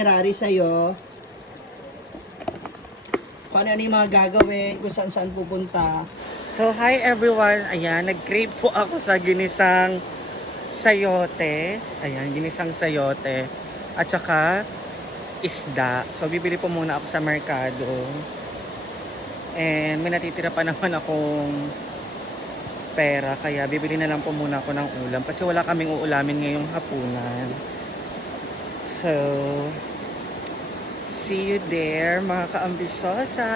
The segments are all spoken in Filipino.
itinerary sa'yo. Kung ano yung mga gagawin, kung saan pupunta. So, hi everyone. Ayan, nag-crave po ako sa ginisang sayote. Ayan, ginisang sayote. At saka, isda. So, bibili po muna ako sa merkado. And may natitira pa naman akong pera. Kaya, bibili na lang po muna ako ng ulam. Kasi wala kaming uulamin ngayong hapunan. So, see you there, mga kaambisyosa.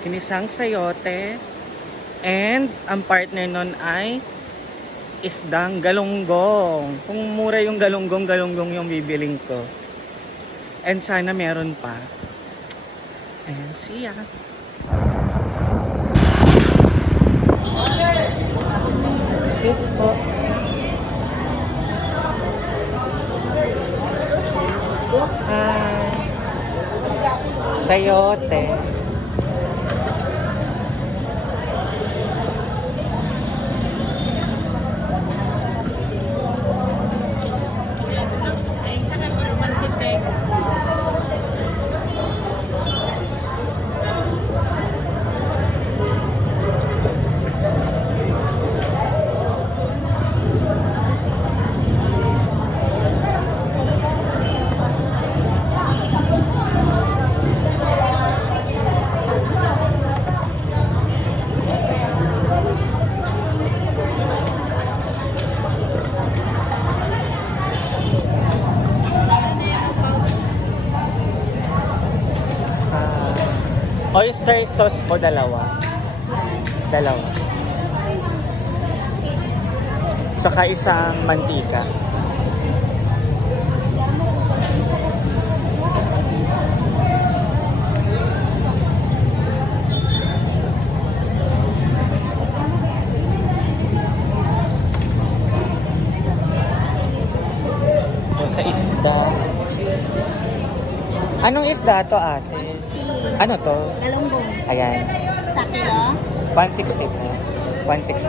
Ginisang sayote. And, ang partner nun ay isdang galunggong. Kung mura yung galunggong yung bibiling ko. And sana meron pa. And see ya. Yes po. Hi. Sayote. Oyster sauce po, dalawa. Saka isang mantika. So, sa isda. Anong isda to, ate? 160. Ano to? Galunggong. Ayan. Sa kilo. 160 po. 160.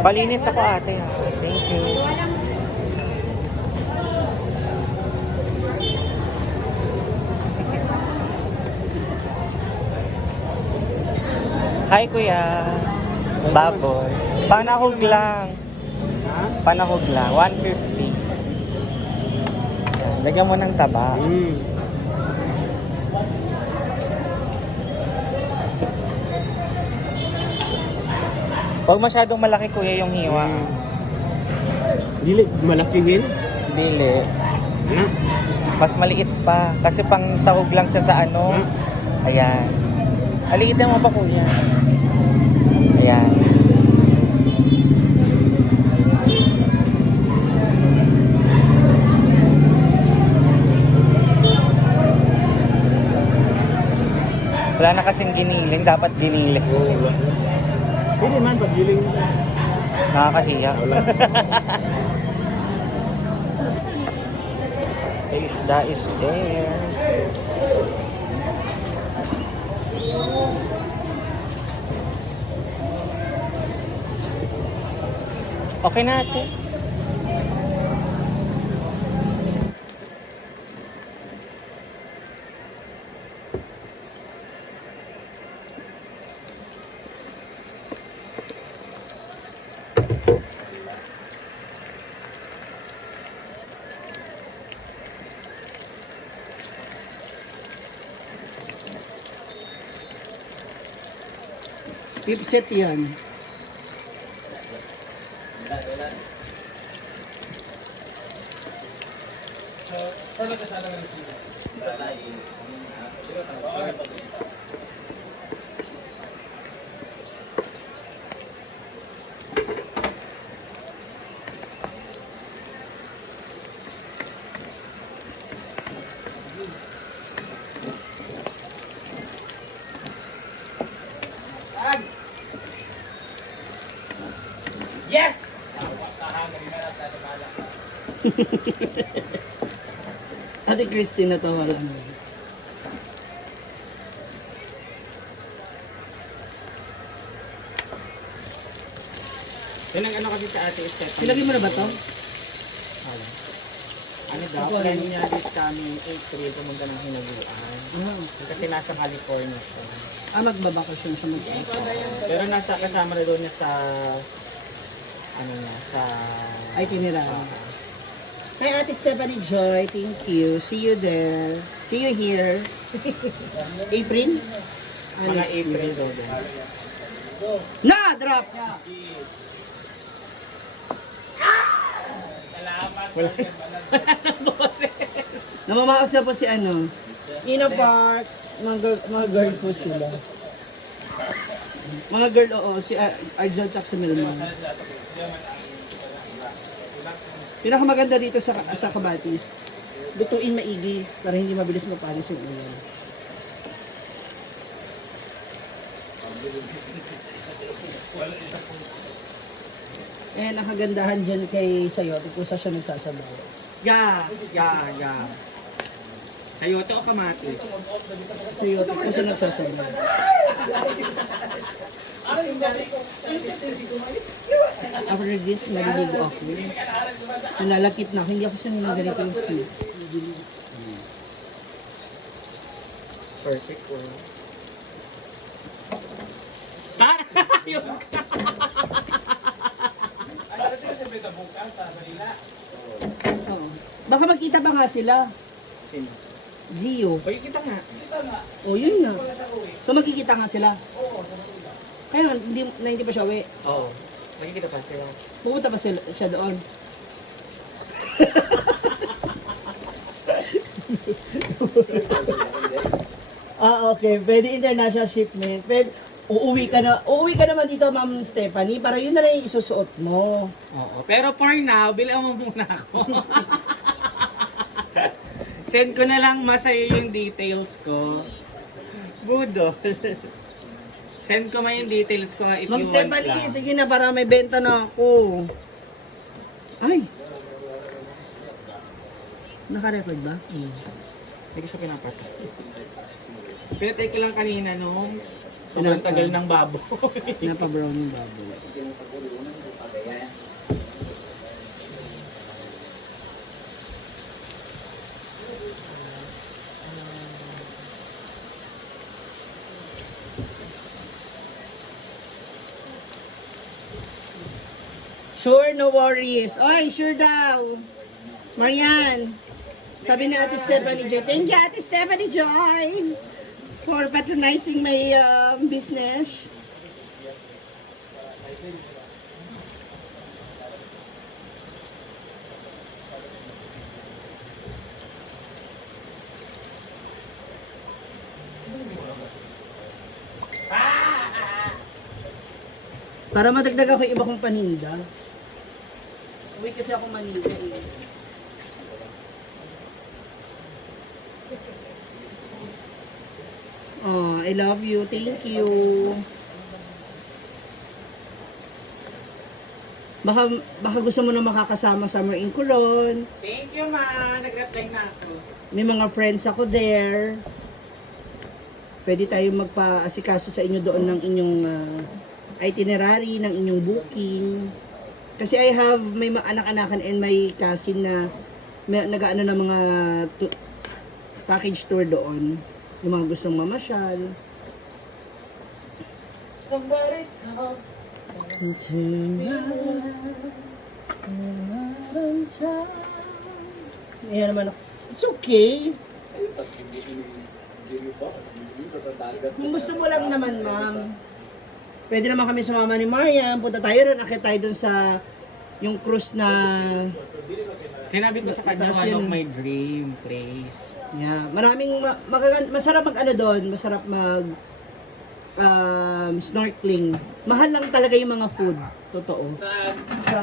Palinis ako, ate. Ha? Thank you. Hi, kuya. Baboy. Panahog lang. Panahog lang. 150. Lagyan mo ng taba. Huwag masyadong malaki, kuya, yung hiwa. Dili, malakihin. Dili. Mas maliit pa. Kasi pang sahog lang siya sa ano. Ayan. Aliitin mo pa, kuya. Ayan. Wala na kasing giniling. Dapat giniling. Hindi man, pag-giling. Nakakahiya. The isda is there. Okay na, ate. Pipset yan. Yes! Ate Christine, natawaran mo. Yun ang ano kasi sa ate Stephanie. Ilagay mo na ba to? Ano daw, plan niya this coming April pumunta ng hinaguan. Kasi nasa California siya. Magbabakasyon siya Pero nasa kasama na doon niya sa ano niya, sa itinerary. Hi, Ate Stephanie Joy. Thank you. See you there. See you here. April? mga April doon. Na! Drop! Wala. Namamaos na po si ano. Ina Park. Mga girl po sila. Mga girl, oo. Si Arjel at si Milman. Pinakamaganda dito sa Cabatis. Lutuin maigi para hindi mabilis mapalis yung ulan. And ang kagandahan dyan kay Sayote kung saan siya nagsasabaw. Yeah. Sayote o kamati? Sayote kung saan nagsasabaw. After this, naliligo ako. Nalalakit na ako. Hindi ako sanay na ganito yung food. Perfect po. Oo. Baka magkita ba nga sila? Sino? Gio. O yung kita nga. O, yun nga. So, magkikita nga sila. Kaya hindi pa siya uwi. Oo. Makikita pa sila. Pupunta pa siya doon. Okay. Pwede international shipment. Pwede, uuwi ka naman dito, Ma'am Stephanie, para yun na lang yung isusuot mo. Oo. Pero for now, bilang mo muna ako. Send ko na lang masaya yung details ko. Budol. Send ko man yung details ko if Ma'am you want Stephanie, lang. sige na, para may benta na ako. Ay! Naka-record ba? Hindi ko siya pinapatay. Pinatay ko lang kanina nung sobrang tagal ng baboy. Napa-brown yung baboy. Sure, no worries. Oy, sure daw. Marian, sabi ni Ate Stephanie Joy. Thank you, Ate Stephanie Joy, for patronizing my business. Para madagdag ako yung iba kong paninda. Uwi kasi ako Manila eh. Oh, I love you. Thank you. Baka gusto mo na makakasama Summer in Coron. Thank you, ma. Nag-reply na ako. May mga friends ako there. Pwede tayong magpa-asikaso sa inyo doon ng inyong itinerary, ng inyong booking. Kasi I have may anak-anakan and may cousin na nag-ano ng mga package tour doon. Yung mga gustong mamasyal. Somebody talk. Ayan naman ako. It's okay. Kung gusto mo lang naman, ma'am, pwede naman kami sumama ni Mariam. Punta tayo ron. Akit tayo dun sa yung cruise na Sinabi ko sa kanya, Taas one of yun. my dream place. yeah, maraming masarap mag ano doon, masarap mag snorkeling. Mahal lang talaga yung mga food. Totoo. Sa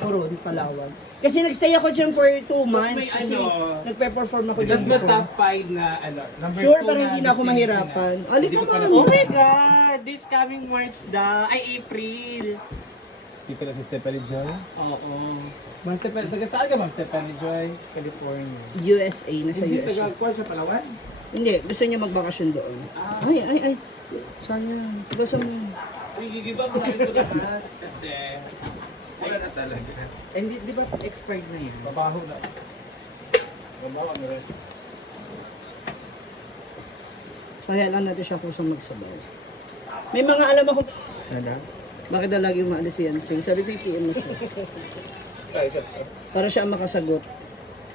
Coron, Palawan. Kasi nagstay ako dyan for 2 months. Kasi nagpe-perform ako dyan. That's the before. top 5 na ano. Number Sure, two para na hindi na ako destination mahirapan. na. Alik Hindi ko pa naman. Oh my God! This coming March April. Si pala si Stephanie Joy. Oo. Ma'am Stephanie, taga saan ka Ma'am Stephanie Joy? California. USA, nasa Hindi, USA. taga Kuwan siya Palawan. Hindi, gusto niya magbakasyon doon. Ay. Sayang. Gusto mo. Gigiba ko namin ito lahat. Kasi, wala na talaga. Hindi, di ba expired na yun? Babaho na. Babaho na rin. Kaya lang natin siya kusang magsabaw. May mga alam ako, Ano? bakit daw lagi umaalis si Yansing? Sabi ko yung PM mo siya. Para siya ang makasagot.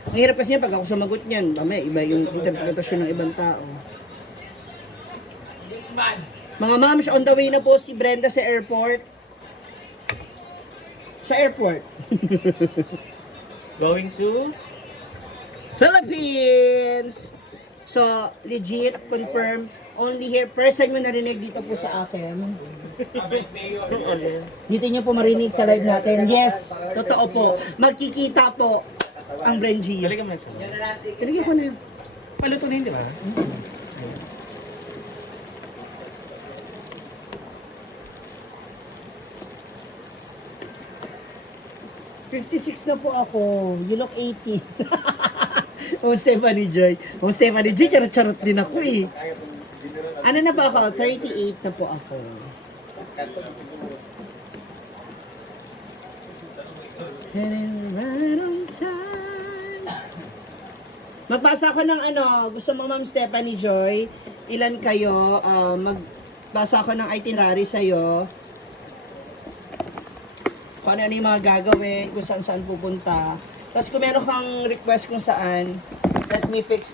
Ang hirap kasi niya pag ako sumagot niyan, mamaya iba yung interpretasyon ng ibang tao. Mga ma'ams, on the way na po si Brenda sa airport. Sa airport. Going to? Philippines! So, legit, confirm, only here. First time mo narinig dito po sa akin. Dito niyo po marinig sa live natin. Yes, totoo po. Magkikita po ang Brenji. Balikan mo na siya. Tinigyan ko na yun. Paluto na yun, di ba? 56 na po ako. You look 80. Oh, Stephanie Joy. Oh, Stephanie Joy, charot-charot din ako eh. Ano na ba ako? 38 na po ako. Heading right on time. Magbasa ako ng ano, gusto mo Ma'am Stephanie Joy, ilan kayo, magbasa ako ng itinerary sa'yo. Kung ano yung mga gagawin, kung saan pupunta. Tapos kung meron kang request kung saan, let me fix